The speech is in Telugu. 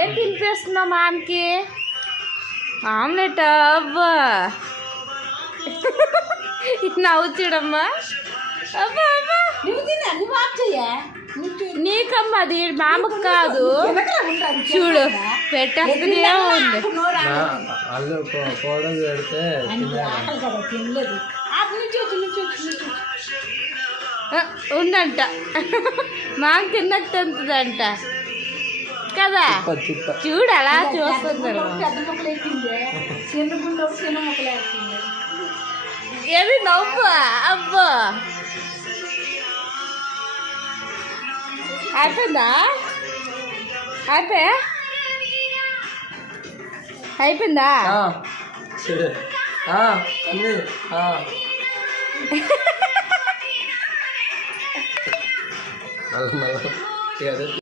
ఏం తినిపిస్తున్నావు మామకి? ఆమ్లెట్ అవ్వా నవ్వు చూడమ్మా. అబ్బా అబ్బా నీకమ్మా, అది మామకు కాదు. చూడు పెట్టేస్తుంది ఉంది. ఉందంట మాకు తిన్నట్టుందంట కదా. చూడు అలా చూస్తుంది. ఏది నవ్వు? అబ్బా అయిపోయిందా? అయిపోయిందా?